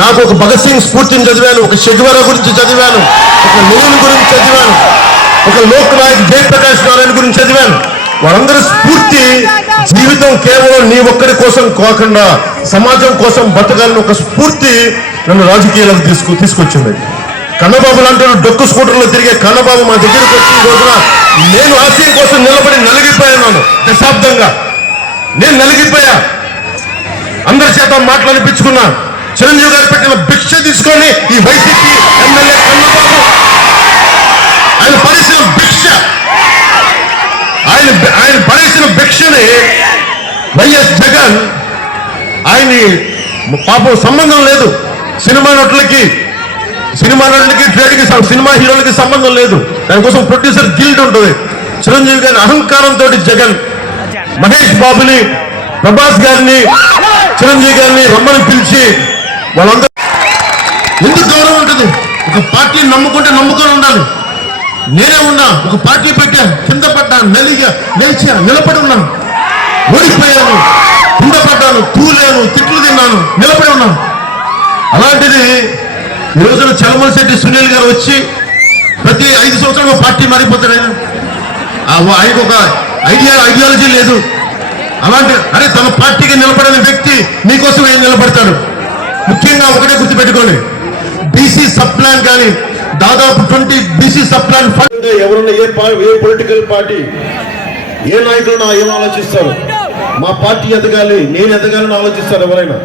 నాకు ఒక భగత్ సింగ్ స్ఫూర్తిని చదివాను, ఒక షెగ్వరా గురించి చదివాను, ఒక నెహ్రూ గురించి చదివాను, ఒక లోక్ నాయక్ జయప్రకాష్ నారాయణ గురించి చదివాను. వాళ్ళందరి స్ఫూర్తి జీవితం కేవలం నీ ఒక్కడి కోసం కాకుండా సమాజం కోసం బతకాలని ఒక స్ఫూర్తి నన్ను రాజకీయాలకు తీసుకొచ్చింది. కన్నబాబు లాంటి డొక్కు స్కూటర్లో తిరిగే కన్నబాబు మా దగ్గరికి వచ్చి ఈ రోజున నేను ఆశయం కోసం నిలబడి నలిగిపోయాను. దశాబ్దంగా నేను నలిగిపోయా. అందరి చేత మాట్లాడిపించుకున్నా. చిరంజీవి గారు పెట్టిన భిక్ష తీసుకొని ఈ వైసీపీ ఎమ్మెల్యే కన్నబాబు ఆయన పడేసిన భిక్ష, ఆయన పడేసిన భిక్షని వైఎస్ జగన్ ఆయన్ని పాపం సంబంధం లేదు. సినిమా నటులకి ట్రేడ్కి సినిమా హీరోలకి సంబంధం లేదు. దానికోసం ప్రొడ్యూసర్ గిల్డ్ ఉంటుంది. చిరంజీవి గారి అహంకారంతో జగన్ మహేష్ బాబుని, ప్రభాస్ గారిని, చిరంజీవి గారిని రమ్మని పిలిచి వాళ్ళందరూ ఎందుకు గౌరవం ఉంటుంది? ఒక పార్టీని నమ్ముకుంటే నమ్ముకొని ఉండాలి. నేనే ఉన్నా, ఒక పార్టీ పెట్టా, కింద పడ్డా, నలిగా, లేచా, నిలబడి ఉన్నాను. ఓడిపోయాను, కింద పడ్డాను, తూలేను, తిట్లు తిన్నాను, నిలబడి ఉన్నాను. అలాంటిది ఈ రోజున చలమలశెట్టి సునీల్ గారు వచ్చి ప్రతి 5 సంవత్సరాలు పార్టీ మారిపోతాడు. ఆయనకు ఒక ఐడియాలజీ లేదు. అలాంటి తన పార్టీకి నిలబడిన వ్యక్తి మీకోసం ఏం నిలబడతాడు? ముఖ్యంగా ఒకటే గుర్తుపెట్టుకోండి, బీసీ సబ్ ప్లాన్ కానీ దాదాపు 20 బీసీ సబ్ ప్లాన్ ఎవరన్నా ఏ పొలిటికల్ పార్టీ ఏ నాయకులను ఏం ఆలోచిస్తారు? మా పార్టీ ఎదగాలి, నేను ఎదగాలని ఆలోచిస్తారు ఎవరైనా.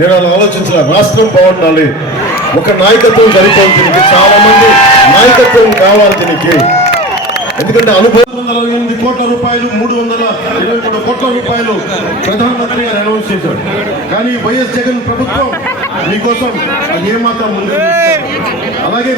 నేను అలా ఆలోచించాలి. రాష్ట్రం బాగుండాలి, ఒక నాయకత్వం సరిపోదు. దీనికి చాలా మంది నాయకత్వం కావాలి దీనికి. ఎందుకంటే అనుభవం 48 కోట్ల రూపాయలు, 323 కోట్ల రూపాయలు ప్రధానమంత్రి గారు అనౌన్స్ చేశారు. కానీ వైఎస్ జగన్ ప్రభుత్వం మీకోసం ఏమాత్రం ముందు. అలాగే